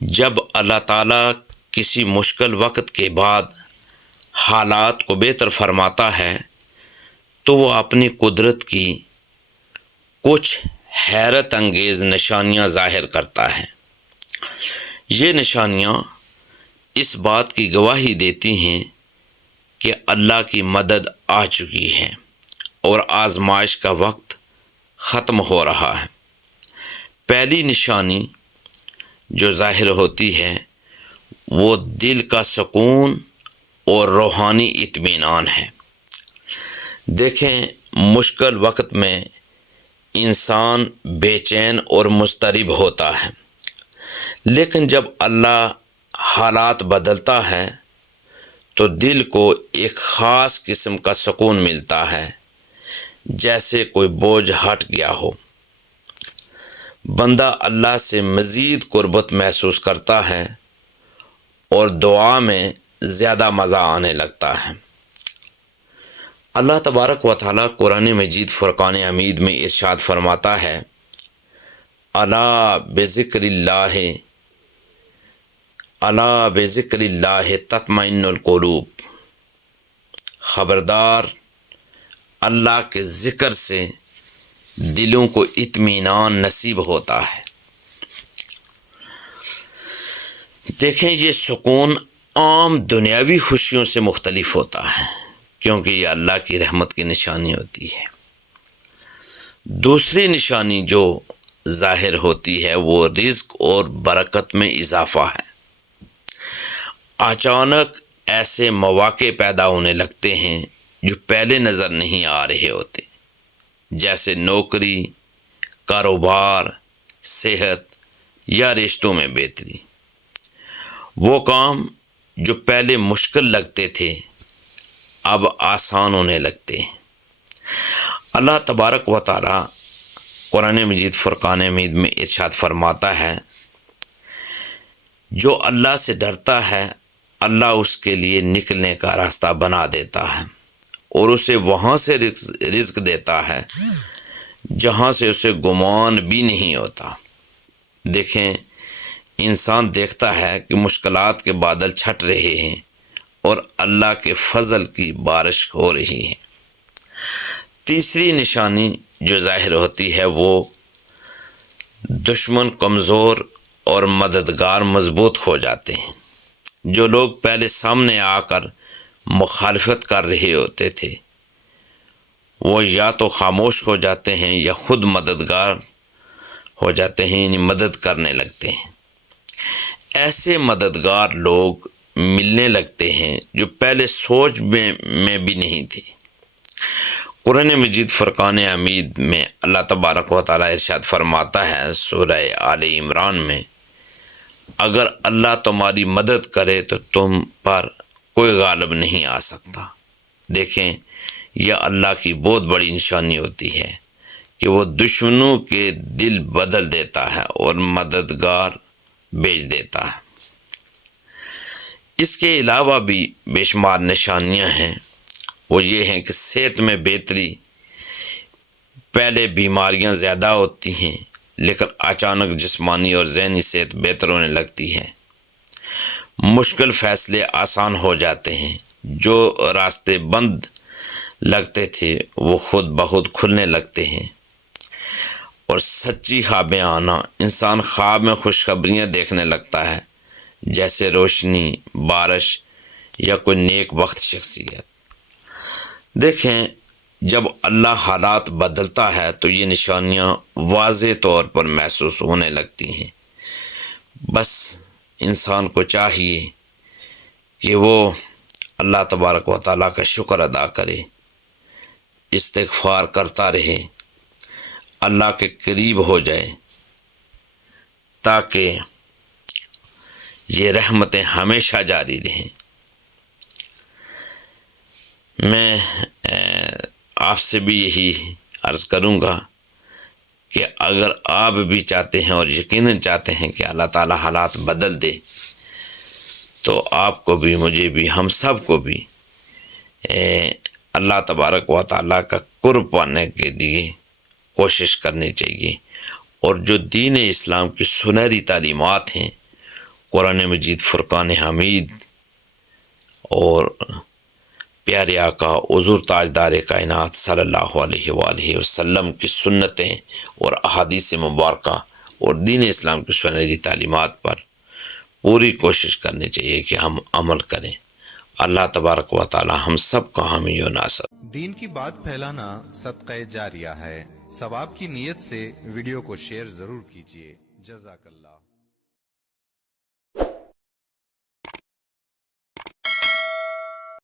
جب اللہ تعالیٰ کسی مشکل وقت کے بعد حالات کو بہتر فرماتا ہے تو وہ اپنی قدرت کی کچھ حیرت انگیز نشانیاں ظاہر کرتا ہے۔ یہ نشانیاں اس بات کی گواہی دیتی ہیں کہ اللہ کی مدد آ چکی ہے اور آزمائش کا وقت ختم ہو رہا ہے۔ پہلی نشانی جو ظاہر ہوتی ہے وہ دل کا سکون اور روحانی اطمینان ہے۔ دیکھیں، مشکل وقت میں انسان بے چین اور مضطرب ہوتا ہے، لیکن جب اللہ حالات بدلتا ہے تو دل کو ایک خاص قسم کا سکون ملتا ہے، جیسے کوئی بوجھ ہٹ گیا ہو۔ بندہ اللہ سے مزید قربت محسوس کرتا ہے اور دعا میں زیادہ مزہ آنے لگتا ہے۔ اللہ تبارک و تعالیٰ قرآن مجید فرقان حمید میں ارشاد فرماتا ہے، الا بذکر اللہ تطمئن القلوب، خبردار، اللہ کے ذکر سے دلوں کو اطمینان نصیب ہوتا ہے۔ دیکھیں، یہ سکون عام دنیاوی خوشیوں سے مختلف ہوتا ہے، کیونکہ یہ اللہ کی رحمت کی نشانی ہوتی ہے۔ دوسری نشانی جو ظاہر ہوتی ہے وہ رزق اور برکت میں اضافہ ہے۔ اچانک ایسے مواقع پیدا ہونے لگتے ہیں جو پہلے نظر نہیں آ رہے ہوتے، جیسے نوکری، کاروبار، صحت یا رشتوں میں بہتری۔ وہ کام جو پہلے مشکل لگتے تھے اب آسان ہونے لگتے ہیں۔ اللہ تبارک و تعالیٰ قرآن مجید فرقان حمید میں ارشاد فرماتا ہے، جو اللہ سے ڈرتا ہے اللہ اس کے لیے نکلنے کا راستہ بنا دیتا ہے اور اسے وہاں سے رزق دیتا ہے جہاں سے اسے گمان بھی نہیں ہوتا۔ دیکھیں، انسان دیکھتا ہے کہ مشکلات کے بادل چھٹ رہے ہیں اور اللہ کے فضل کی بارش ہو رہی ہے۔ تیسری نشانی جو ظاہر ہوتی ہے وہ دشمن کمزور اور مددگار مضبوط ہو جاتے ہیں۔ جو لوگ پہلے سامنے آ کر مخالفت کر رہے ہوتے تھے وہ یا تو خاموش ہو جاتے ہیں یا خود مددگار ہو جاتے ہیں، یعنی مدد کرنے لگتے ہیں۔ ایسے مددگار لوگ ملنے لگتے ہیں جو پہلے سوچ میں بھی نہیں تھے۔ قرآن مجید فرقان حمید میں اللہ تبارک و تعالیٰ ارشاد فرماتا ہے سورہ آل عمران میں، اگر اللہ تمہاری مدد کرے تو تم پر کوئی غالب نہیں آ سکتا۔ دیکھیں، یہ اللہ کی بہت بڑی نشانی ہوتی ہے کہ وہ دشمنوں کے دل بدل دیتا ہے اور مددگار بھیج دیتا ہے۔ اس کے علاوہ بھی بے شمار نشانیاں ہیں، وہ یہ ہیں کہ صحت میں بہتری۔ پہلے بیماریاں زیادہ ہوتی ہیں لیکن اچانک جسمانی اور ذہنی صحت بہتر ہونے لگتی ہے۔ مشکل فیصلے آسان ہو جاتے ہیں، جو راستے بند لگتے تھے وہ خود بخود کھلنے لگتے ہیں، اور سچی خوابیں آنا، انسان خواب میں خوشخبریاں دیکھنے لگتا ہے، جیسے روشنی، بارش یا کوئی نیک وقت شخصیت۔ دیکھیں، جب اللہ حالات بدلتا ہے تو یہ نشانیاں واضح طور پر محسوس ہونے لگتی ہیں۔ بس انسان کو چاہیے کہ وہ اللہ تبارک و تعالیٰ کا شکر ادا کرے، استغفار کرتا رہے، اللہ کے قریب ہو جائے، تاکہ یہ رحمتیں ہمیشہ جاری رہیں۔ میں آپ سے بھی یہی عرض کروں گا کہ اگر آپ بھی چاہتے ہیں اور یقیناً چاہتے ہیں کہ اللہ تعالیٰ حالات بدل دے، تو آپ کو بھی، مجھے بھی، ہم سب کو بھی اللہ تبارک و تعالیٰ کا قرب پانے کے لیے کوشش کرنی چاہیے، اور جو دین اسلام کی سنہری تعلیمات ہیں قرآن مجید فرقان حمید اور پیارے آقا حضور تاجدار کائنات صلی اللہ علیہ وآلہ وسلم کی سنتیں اور احادیث مبارکہ اور دین اسلام کی سنہری تعلیمات پر پوری کوشش کرنی چاہیے کہ ہم عمل کریں۔ اللہ تبارک و تعالی ہم سب کا حامی و ناصر۔ دین کی بات پھیلانا صدقہ جاریہ ہے، ثواب کی نیت سے ویڈیو کو شیئر ضرور کیجیے۔ جزاک اللہ۔